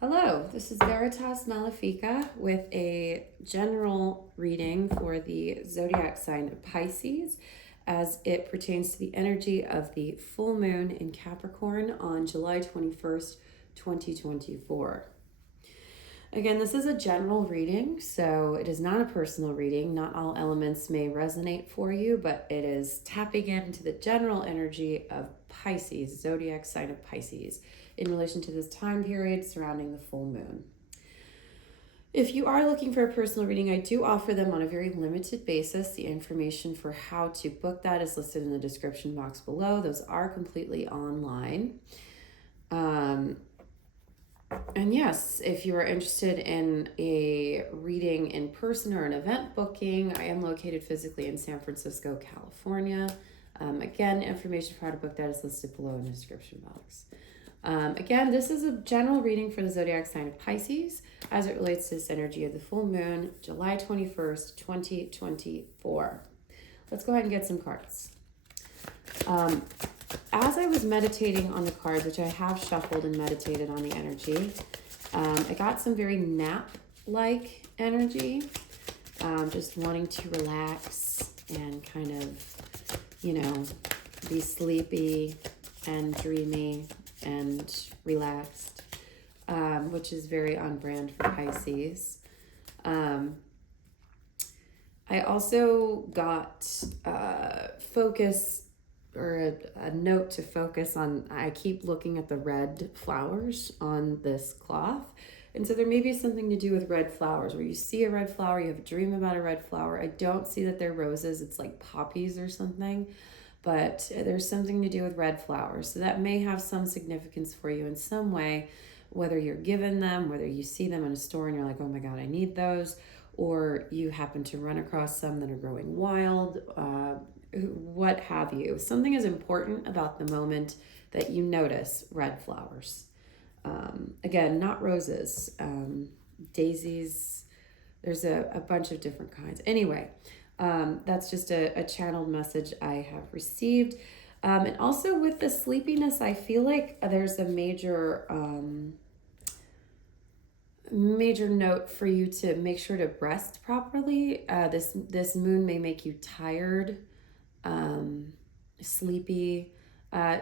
Hello, this is Veritas Malefica with a general reading for the zodiac sign of Pisces as it pertains to the energy of the full moon in Capricorn on July 21st, 2024. Again, this is a general reading, so it is not a personal reading. Not all elements may resonate for you, but it is tapping into the general energy of Pisces, zodiac sign of Pisces, in relation to this time period surrounding the full moon. If you are looking for a personal reading, I do offer them on a very limited basis. The information for how to book that is listed in the description box below. Those are completely online. And yes, if you are interested in a reading in person or an event booking, I am located physically in San Francisco, California. Again, information for how to book that is listed below in the description box. Again, this is a general reading for the zodiac sign of Pisces as it relates to this energy of the full moon, July 21st, 2024. Let's go ahead and get some cards. As I was meditating on the cards, which I have shuffled and meditated on the energy, I got some very nap-like energy, just wanting to relax and kind of, be sleepy and dreamy and relaxed, which is very on brand for Pisces. I also got focus or a note to focus on. I keep looking at the red flowers on this cloth. And so there may be something to do with red flowers where you see a red flower, you have a dream about a red flower. I don't see that they're roses. It's like poppies or something, but there's something to do with red flowers. So that may have some significance for you in some way, whether you're given them, whether you see them in a store and you're like, oh my God, I need those, or you happen to run across some that are growing wild, what have you. Something is important about the moment that you notice red flowers. Again, not roses, daisies. There's a bunch of different kinds. Anyway, that's just a channeled message I have received. And also with the sleepiness, I feel like there's a major note for you to make sure to rest properly. This moon may make you tired, sleepy.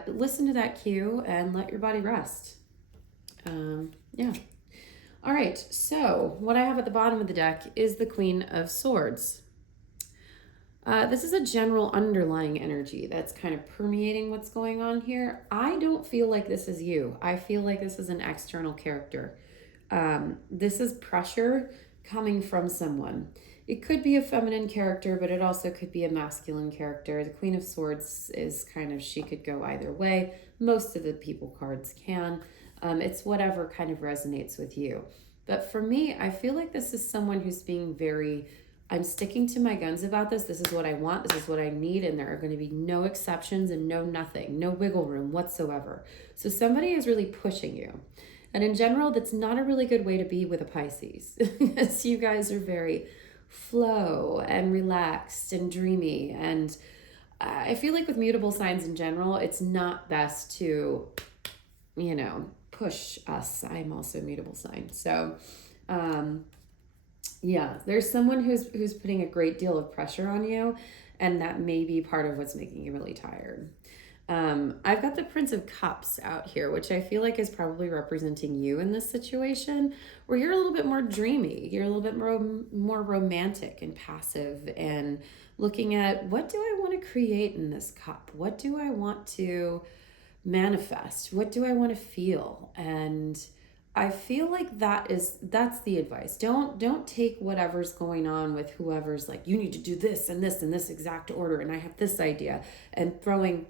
Listen to that cue and let your body rest. Yeah. All right, so what I have at the bottom of the deck is the Queen of Swords. This is a general underlying energy that's kind of permeating what's going on here. I don't feel like this is you. I feel like this is an external character. This is pressure coming from someone. It could be a feminine character, but it also could be a masculine character. The Queen of Swords is kind of, she could go either way. Most of the people cards can. It's whatever kind of resonates with you. But for me, I feel like this is someone who's being very, I'm sticking to my guns about this. This is what I want. This is what I need. And there are going to be no exceptions and no nothing, no wiggle room whatsoever. So somebody is really pushing you. And in general, that's not a really good way to be with a Pisces. As you guys are very flow and relaxed and dreamy. And I feel like with mutable signs in general, it's not best to, push us. I'm also a mutable sign. So, yeah, there's someone who's putting a great deal of pressure on you, and that may be part of what's making you really tired. I've got the Prince of Cups out here, which I feel like is probably representing you in this situation, where you're a little bit more dreamy, you're a little bit more romantic and passive, and looking at, what do I want to create in this cup? What do I want to manifest? What do I want to feel? And I feel like that's the advice. Don't take whatever's going on with whoever's like, you need to do this and this in this exact order, and I have this idea, and throwing,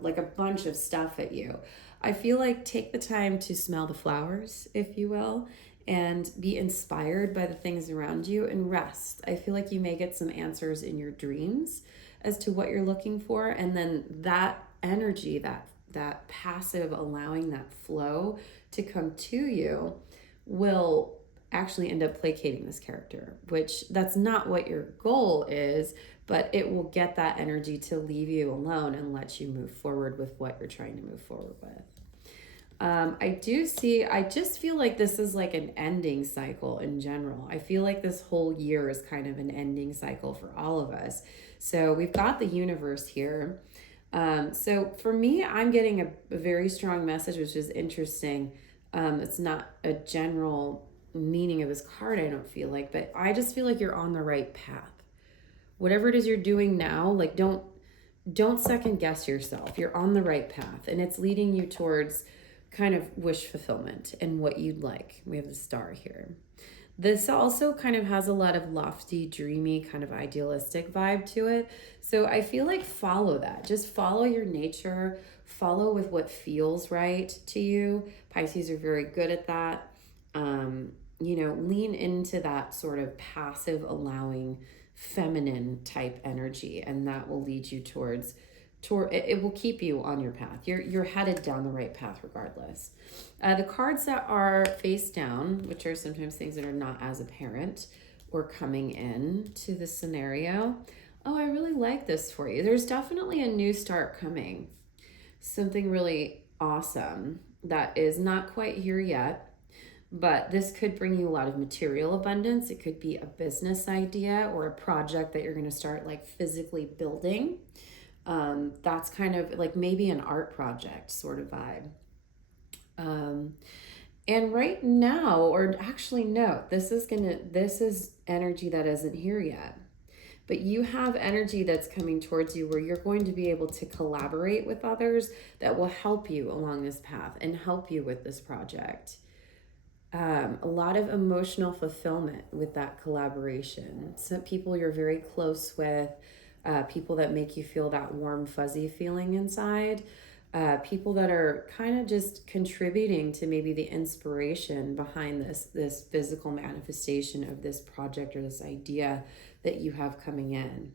like a bunch of stuff at you. I feel like take the time to smell the flowers, if you will, and be inspired by the things around you and rest. I feel like you may get some answers in your dreams as to what you're looking for, and then that energy, that passive, allowing that flow to come to you, will actually end up placating this character, which that's not what your goal is, but it will get that energy to leave you alone and let you move forward with what you're trying to move forward with. I just feel like this is like an ending cycle in general. I feel like this whole year is kind of an ending cycle for all of us. So we've got the universe here. So for me, I'm getting a very strong message, which is interesting. It's not a general meaning of this card, I don't feel like, but I just feel like you're on the right path. Whatever it is you're doing now, like don't second guess yourself. You're on the right path, and it's leading you towards kind of wish fulfillment and what you'd like. We have the star here. This also kind of has a lot of lofty, dreamy, kind of idealistic vibe to it. So I feel like follow that. Just follow your nature, follow with what feels right to you. Pisces are very good at that. Lean into that sort of passive, allowing, feminine type energy, and that will lead you towards it will keep you on your path. You're headed down the right path regardless. The cards that are face down, which are sometimes things that are not as apparent or coming in to the scenario. Oh, I really like this for you. There's definitely a new start coming. Something really awesome that is not quite here yet. But this could bring you a lot of material abundance. It could be a business idea or a project that you're going to start like physically building. That's kind of like maybe an art project sort of vibe. And right now, or actually no, this is energy that isn't here yet. But you have energy that's coming towards you where you're going to be able to collaborate with others that will help you along this path and help you with this project. A lot of emotional fulfillment with that collaboration. Some people you're very close with, people that make you feel that warm, fuzzy feeling inside, people that are kind of just contributing to maybe the inspiration behind this physical manifestation of this project or this idea that you have coming in.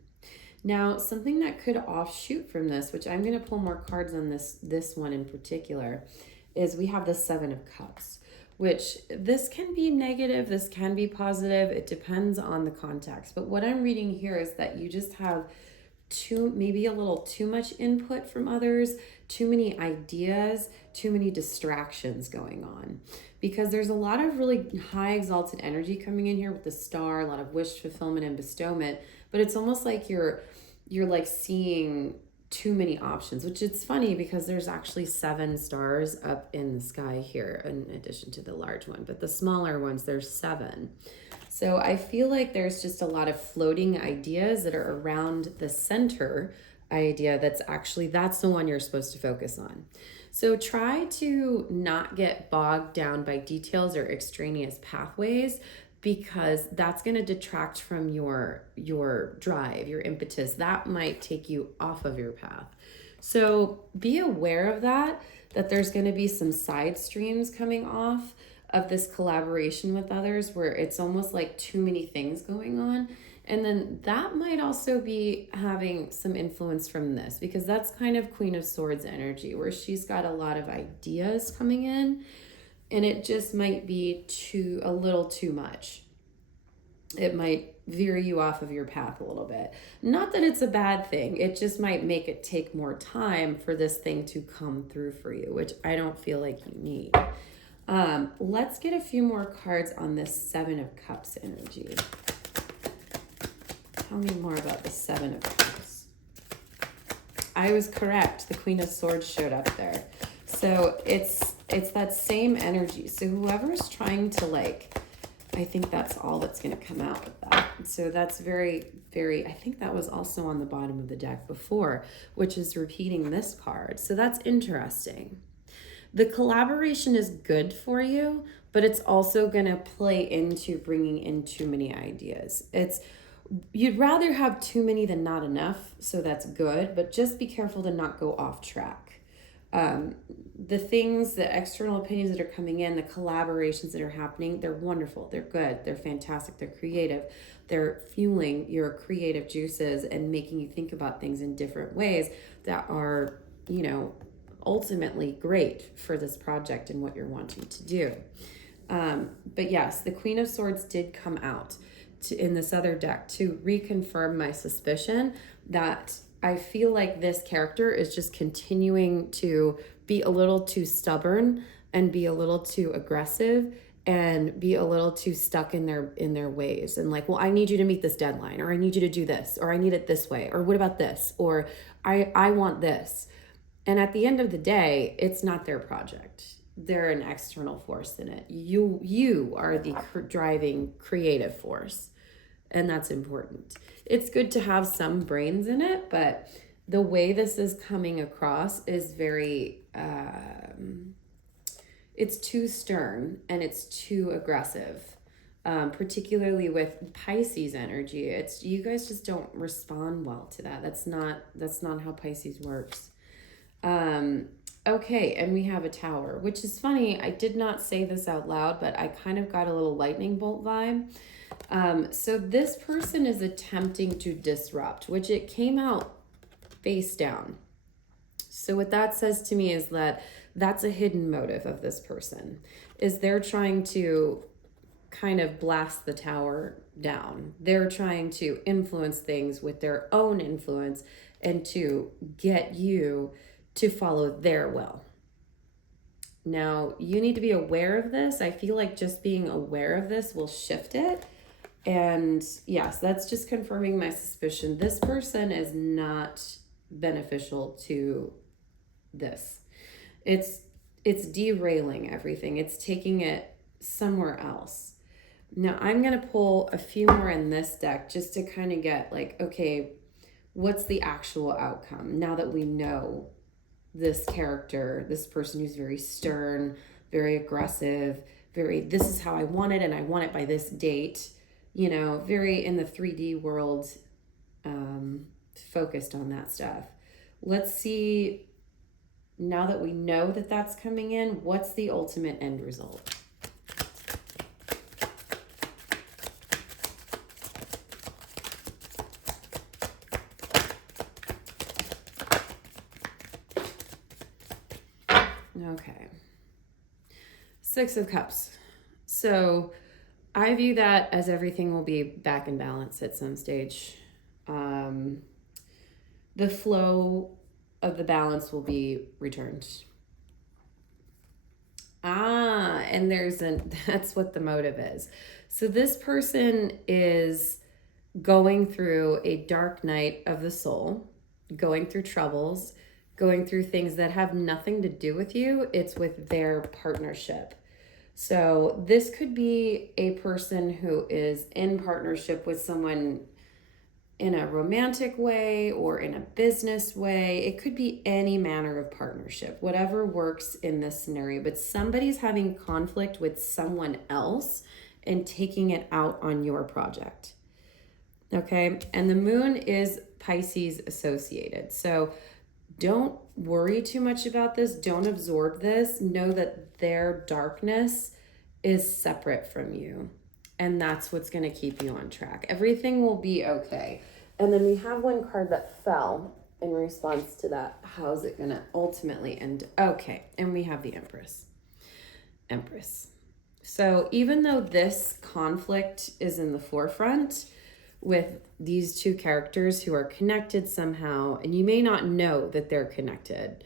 Now, something that could offshoot from this, which I'm going to pull more cards on this one in particular, is we have the Seven of Cups, which this can be negative, this can be positive. It depends on the context. But what I'm reading here is that you just have maybe a little too much input from others, too many ideas, too many distractions going on. Because there's a lot of really high exalted energy coming in here with the star, a lot of wish fulfillment and bestowment. But it's almost like you're like seeing too many options, which it's funny because there's actually 7 stars up in the sky here in addition to the large one, but the smaller ones, there's 7. So I feel like there's just a lot of floating ideas that are around the center idea that's the one you're supposed to focus on. So try to not get bogged down by details or extraneous pathways, because that's going to detract from your drive, your impetus. That might take you off of your path. So be aware of that there's going to be some side streams coming off of this collaboration with others where it's almost like too many things going on. And then that might also be having some influence from this, because that's kind of Queen of Swords energy where she's got a lot of ideas coming in. And it just might be a little too much. It might veer you off of your path a little bit. Not that it's a bad thing. It just might make it take more time for this thing to come through for you, which I don't feel like you need. Let's get a few more cards on this Seven of Cups energy. Tell me more about the Seven of Cups. I was correct. The Queen of Swords showed up there. So it's that same energy. So whoever's trying to I think that's all that's going to come out with that. So that's very, very, I think that was also on the bottom of the deck before, which is repeating this card. So that's interesting. The collaboration is good for you, but it's also going to play into bringing in too many ideas. You'd rather have too many than not enough. So that's good, but just be careful to not go off track. The external opinions that are coming in, the collaborations that are happening, they're wonderful. They're good. They're fantastic. They're creative. They're fueling your creative juices and making you think about things in different ways that are, ultimately great for this project and what you're wanting to do. But yes, the Queen of Swords did come out in this other deck to reconfirm my suspicion that I feel like this character is just continuing to be a little too stubborn and be a little too aggressive and be a little too stuck in their ways, and like, well, I need you to meet this deadline, or I need you to do this, or I need it this way, or what about this, or I want this. And at the end of the day, it's not their project. They're an external force in it. You are the driving creative force, and that's important. It's good to have some brains in it, but the way this is coming across is very it's too stern and it's too aggressive. Particularly with Pisces energy, it's, you guys just don't respond well to that. That's not how Pisces works. Okay, and we have a Tower, which is funny. I did not say this out loud, but I kind of got a little lightning bolt vibe. So this person is attempting to disrupt, which it came out face down. So what that says to me is that that's a hidden motive of this person, is they're trying to kind of blast the Tower down. They're trying to influence things with their own influence and to get you to follow their will. Now, you need to be aware of this. I feel like just being aware of this will shift it. And yes, that's just confirming my suspicion. This person is not beneficial to this. It's derailing everything. It's taking it somewhere else. Now, I'm going to pull a few more in this deck just to kind of get like, okay, what's the actual outcome now that we know this character, this person who's very stern, very aggressive, very, this is how I want it and I want it by this date, you know, very in the 3D world, focused on that stuff. Let's see, now that we know that that's coming in, what's the ultimate end result? Okay. Six of Cups. So I view that as everything will be back in balance at some stage. The flow of the balance will be returned. And that's what the motive is. So this person is going through a dark night of the soul, going through troubles, going through things that have nothing to do with you. It's with their partnership. So this could be a person who is in partnership with someone in a romantic way or in a business way. It could be any manner of partnership, whatever works in this scenario, but somebody's having conflict with someone else and taking it out on your project. Okay, and the moon is Pisces associated. So don't worry too much about this. Don't absorb this. Know that their darkness is separate from you. And that's what's going to keep you on track. Everything will be okay. And then we have one card that fell in response to that. How's it going to ultimately end? Okay. And we have the Empress. Empress. So even though this conflict is in the forefront with these two characters who are connected somehow, and you may not know that they're connected,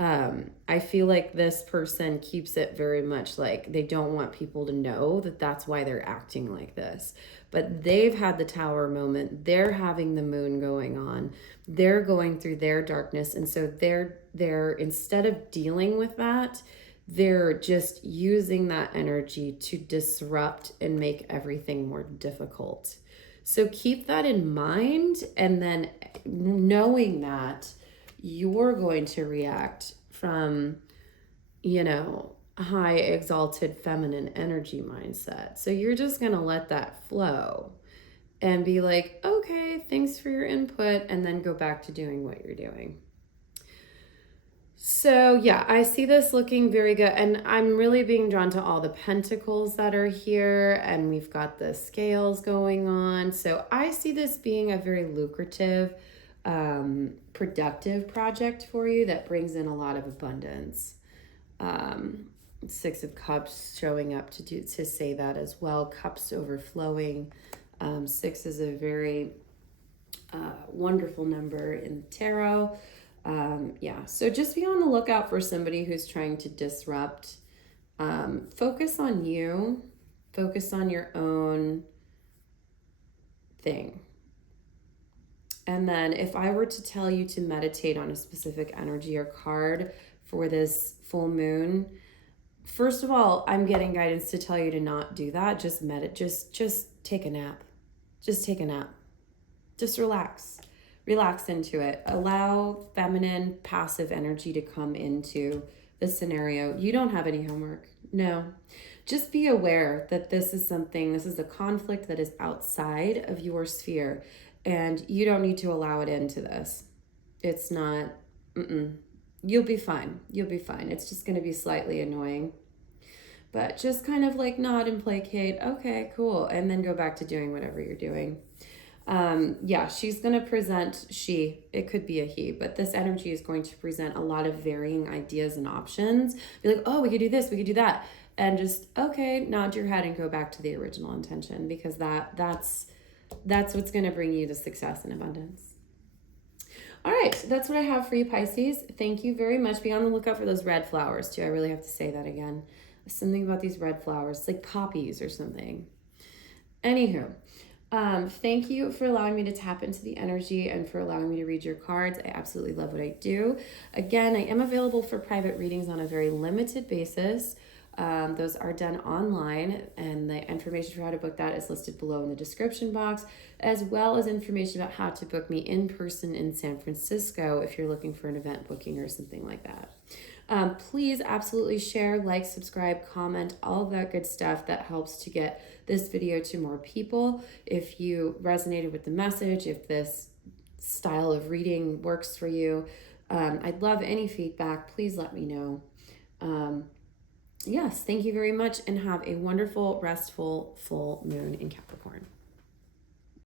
I feel like this person keeps it very much like they don't want people to know that that's why they're acting like this. But they've had the Tower moment. They're having the moon going on. They're going through their darkness. And so they're instead of dealing with that, they're just using that energy to disrupt and make everything more difficult. So keep that in mind, and then knowing that you're going to react from, high exalted feminine energy mindset. So you're just going to let that flow and be like, okay, thanks for your input, and then go back to doing what you're doing. So yeah, I see this looking very good, and I'm really being drawn to all the pentacles that are here, and we've got the scales going on. So I see this being a very lucrative, productive project for you that brings in a lot of abundance. Six of Cups showing up to say that as well. Cups overflowing. Six is a very wonderful number in tarot. So just be on the lookout for somebody who's trying to disrupt Focus on you, focus on your own thing. And then if I were to tell you to meditate on a specific energy or card for this full moon, first of all, I'm getting guidance to tell you to not do that. Just just take a nap. Just take a nap. Just relax. Relax into it. Allow feminine, passive energy to come into the scenario. You don't have any homework. No. Just be aware that this is a conflict that is outside of your sphere, and you don't need to allow it into this. It's not, you'll be fine. You'll be fine. It's just going to be slightly annoying. But just kind of like nod and placate. Okay, cool. And then go back to doing whatever you're doing. Yeah, she's going to present, it could be a he, but this energy is going to present a lot of varying ideas and options. Be like, oh, we could do this, we could do that. And just, okay, nod your head and go back to the original intention, because that's what's going to bring you the success and abundance. All right, that's what I have for you, Pisces. Thank you very much. Be on the lookout for those red flowers too. I really have to say that again. Something about these red flowers, it's like poppies or something. Anywho, thank you for allowing me to tap into the energy and for allowing me to read your cards. I absolutely love what I do. Again, I am available for private readings on a very limited basis. Those are done online, and the information for how to book that is listed below in the description box, as well as information about how to book me in person in San Francisco if you're looking for an event booking or something like that. Please absolutely share, like, subscribe, comment, all of that good stuff that helps to get this video to more people. If you resonated with the message, if this style of reading works for you, I'd love any feedback. Please let me know. Yes, thank you very much, and have a wonderful, restful full moon in Capricorn.